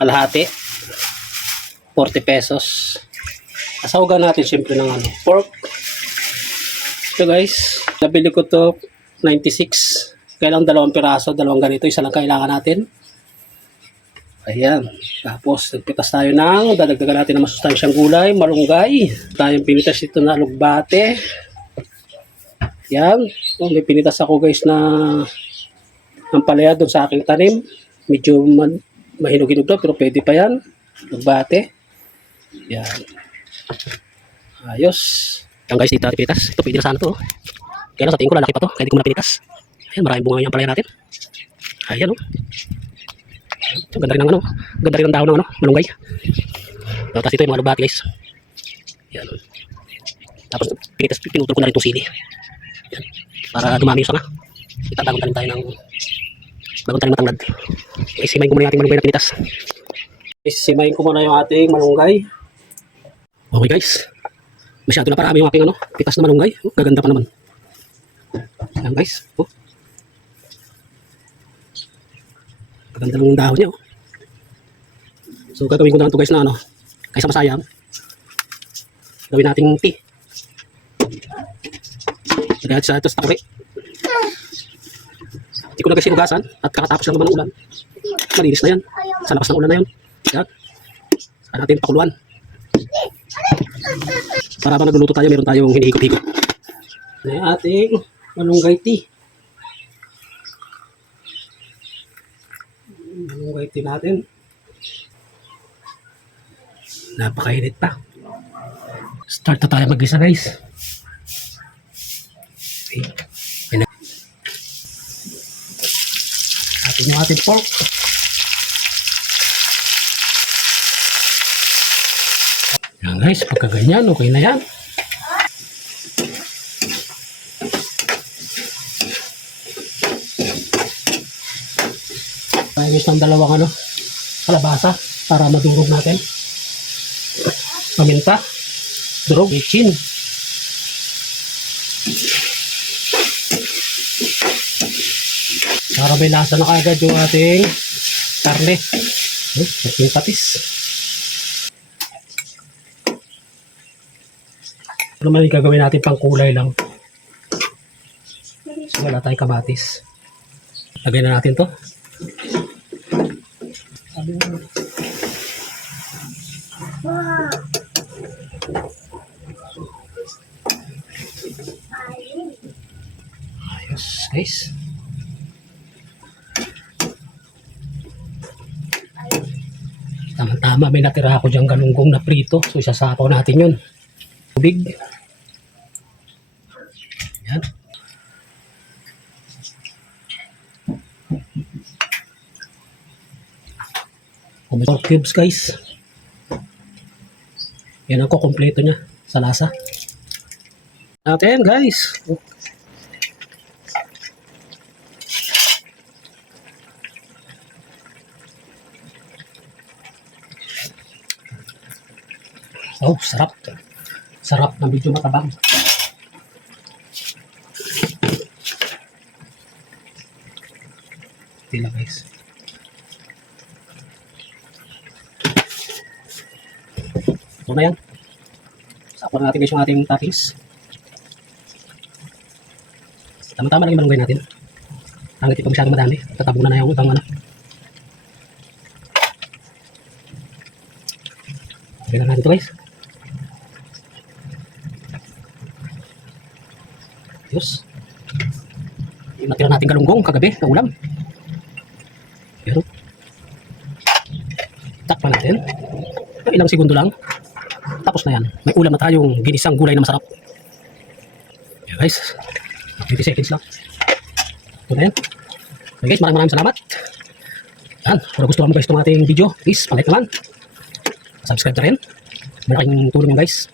kalahati. 40 pesos. Asawagan natin siyempre ng ano, pork. So guys, nabili ko to 96. Kailang 2 piraso, 2 ganito, isa lang kailangan natin. Ayan. Tapos nagpitas tayo ng dadagdagan natin ng masustansyang gulay, malunggay. Tayong pinitas ito na alugbate. Yan. Oh, may pinitas ako guys na ang palaya doon sa aking tanim. Medyo mahinog-hinog na pero pwede pa yan. Alugbate. Yan. Ayos. Yan guys, dito natin pinitas. Ito pwede na sana to. Kaya lang sa tingin ko lalaki pa to. Kaya di ko na pinitas. Ayan, maraming bunga yung palaya natin. Ayan o. So, ganda rin ng ano. Ganda rin ng dahon ng ano, malunggay. Tapos ito yung mga alugbate guys. Yan. Tapos pinutol ko na rin itong sili. Yan. Para dumami yung sanga. Itatagong tanim tayo ng bagong tanim matanglad. Okay, simayin ko muna yung ating malunggay na pinitas. Okay, simayin ko muna yung ating malunggay. Okay guys. Masyado na parami yung aking ano, pitas na malunggay. Oh, gaganda pa naman. Yan guys. Oh. Gaganda ng dahon niya. Oh. So gagawin ko na ito guys na ano, kaysa masayang. Gawin nating tea. Kaya sa ito sa takuri. Hindi ko na kasi hinugasan at kakatapos lang naman ng ulan. Malinis na yan. Sa lakas ng ulan na yun. Yan. Saka natin pakuluan. Para ba nagluluto tayo, meron tayong hinihigop-higop. Na yung ating malunggay tea. Malunggay tea natin. Napakainit pa. Start na tayo mag-gisa guys. Okay. Atin yung ating pork. Yan guys, pagka ganyan, okay na yan. Ayos ng dalawang ano, kalabasa para madurog natin. Paminta, durog, itchin. Para may lasa na kaagad yung ating karne. Ating patis. Ano naman yung gagawin natin pang kulay lang. So, wala tayong kamatis. Lagay na natin to. Ayos guys. Tama-tama, may natira ako dyan galunggong na prito. So isasapaw natin yun. Tubig. Yan. Pork cubes guys. Yan ang kukumpleto niya sa lasa. Natin guys. Oh, sarap. Sarap na medyo matabang. Tila guys. Ito na yan. Sakpan natin guys yung ating toppings. Tama-tama lang yung malunggay natin. Hanggang ito masyadong madami. Tatabunan na yung ibang ano. Okay lang natin ito guys. Ayos. Yung natira natin galunggong kagabi na ulam. Pero takpan natin. Ilang segundo lang. Tapos na yan. May ulam na tayong ginisang gulay na masarap. Yeah, guys. 20 seconds lang. Ito na yan. Okay guys, maraming salamat. Yan. Kung gusto mo guys itong ating video, please palike naman. Subscribe na rin. Malaking tulong yun guys.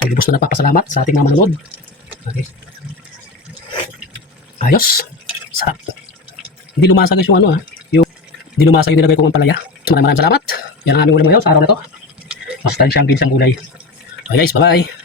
Ay, lubos na napapasalamat sa ating mga manonood. Okay. Ayos. Sarap. Hindi lumasa guys yung ano ha. Hindi lumasa yung nilagay kong palaya. Maraming salamat. Yan ang aming ulam ngayon sa araw na to. Masustansyang ginsang gulay. Okay guys, bye bye.